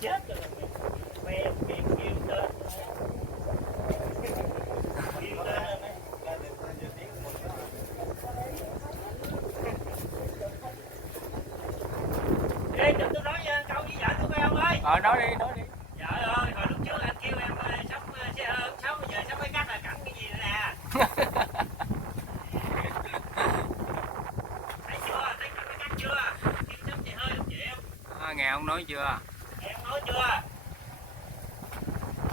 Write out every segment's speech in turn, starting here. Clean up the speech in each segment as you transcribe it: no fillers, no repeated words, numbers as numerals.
chết rồi. Mẹ kêu tên. Kêu tên. Ê, cho tôi nói câu với vợ tôi không ơi. Nói đi, nói đi. Vợ ơi, hồi lúc trước anh kêu em sắp giờ sắp mới cắt là cắt cái gì nữa nè. Thấy chưa? Thấy cắt chưa? Kim sắp chị hơi không chịu. Nghe ông nói chưa? Em nói chưa?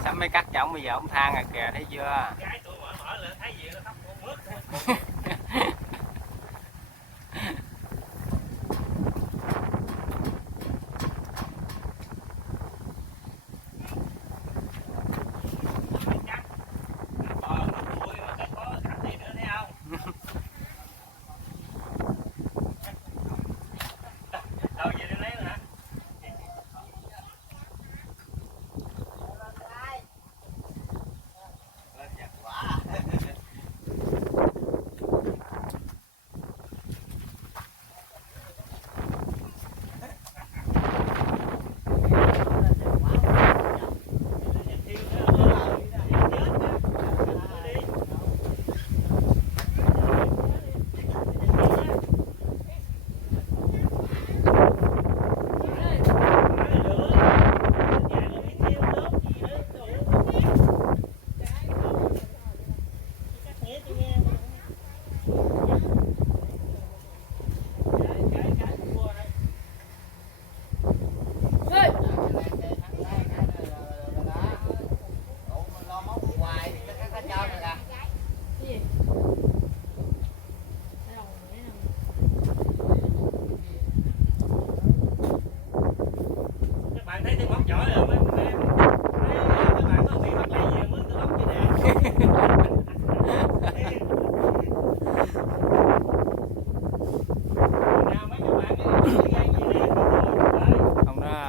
Sắp mới cắt cho ông, bây giờ ông than rồi kìa, thấy chưa? Cái tôi mở lên thấy gì nó tóc con mướt.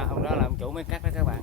Ông đó là ông chủ mới cắt đó các bạn.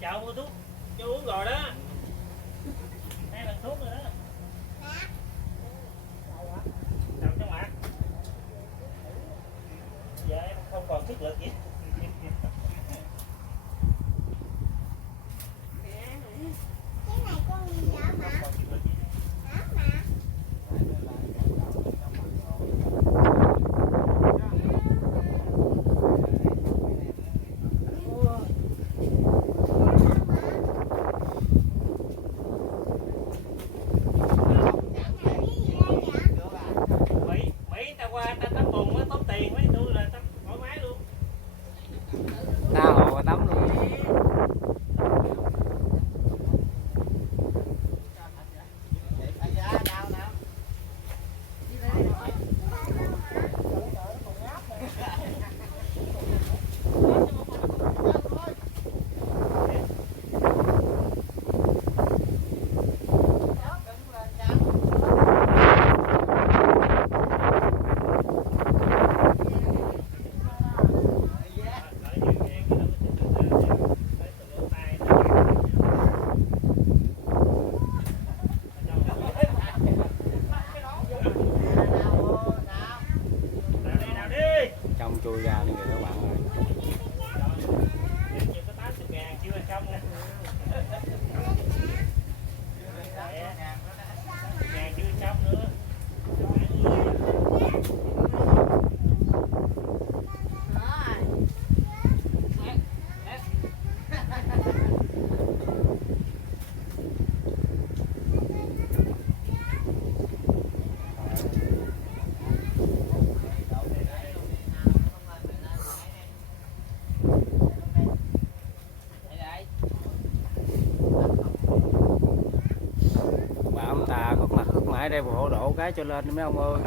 Chào mua thuốc cho uống rồi đó. 2 lần thuốc rồi đó. Nằm trong mặt. Giờ em không còn sức lực gì. Cái này con gì vậy mà? Hả mà? Mỹ ta qua ta tắm bùn mới tốn tiền, mấy tôi là tắm thoải mái luôn. Tha hồ tắm luôn. Trong chui ra đi người các bạn ơi. Chỉ có 80.000 chưa xong nè. 80.000 chưa xong nữa. phải đây bộ đổ cái cho lên mấy ông ơi.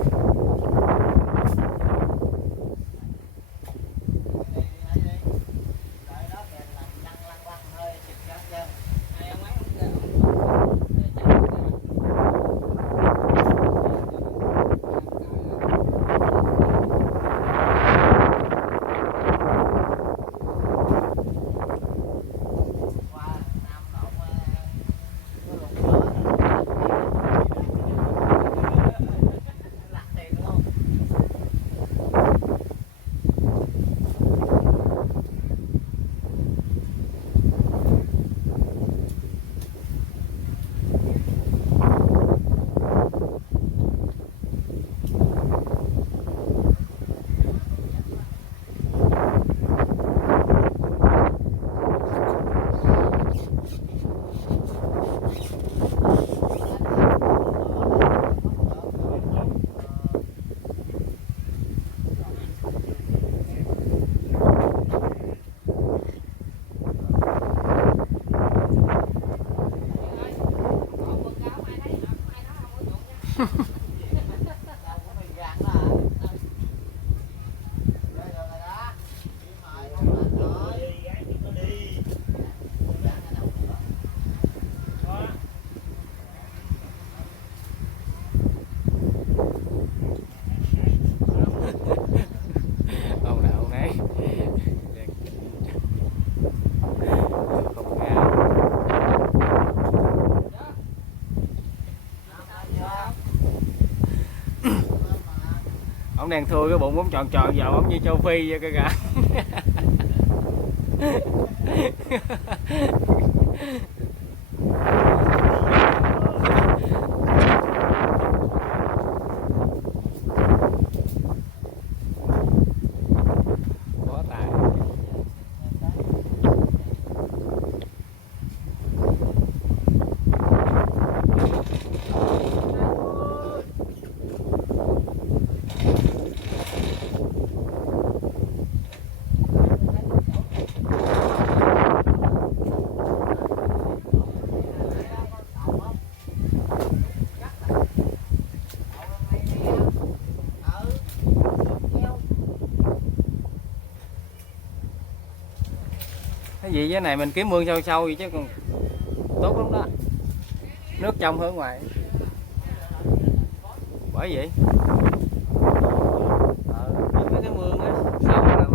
Ông đang thui cái bụng bóng tròn tròn vào ổng như châu Phi vậy kìa. Quá tài. Cái gì cái này mình kiếm mương sâu sâu vậy chứ còn tốt lắm đó, nước trong hơn ngoài. Bởi vậy mấy cái mương á sâu là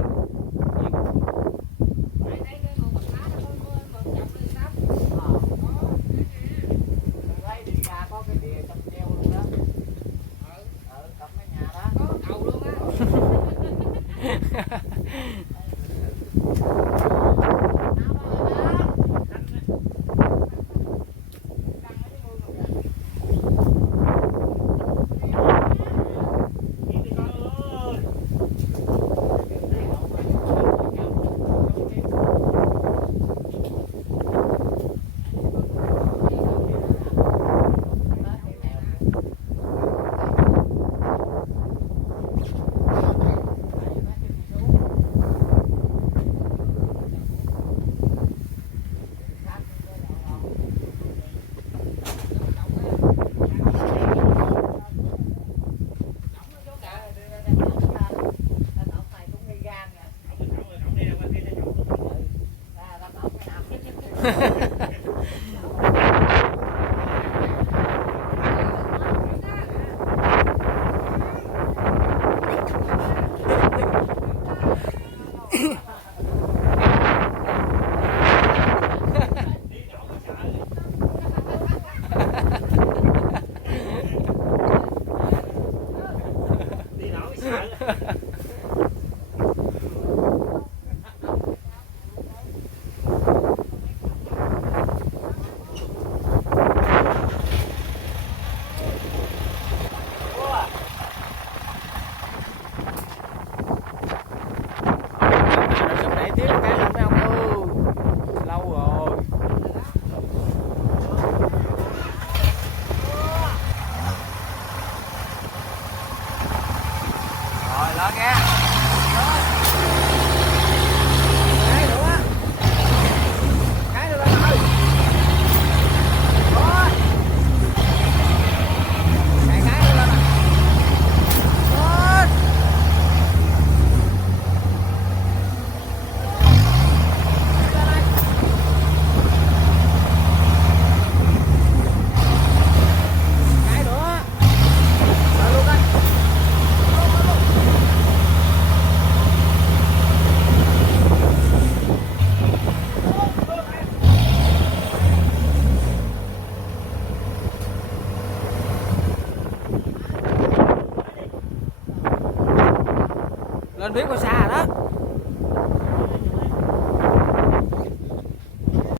biết có xa rồi đó.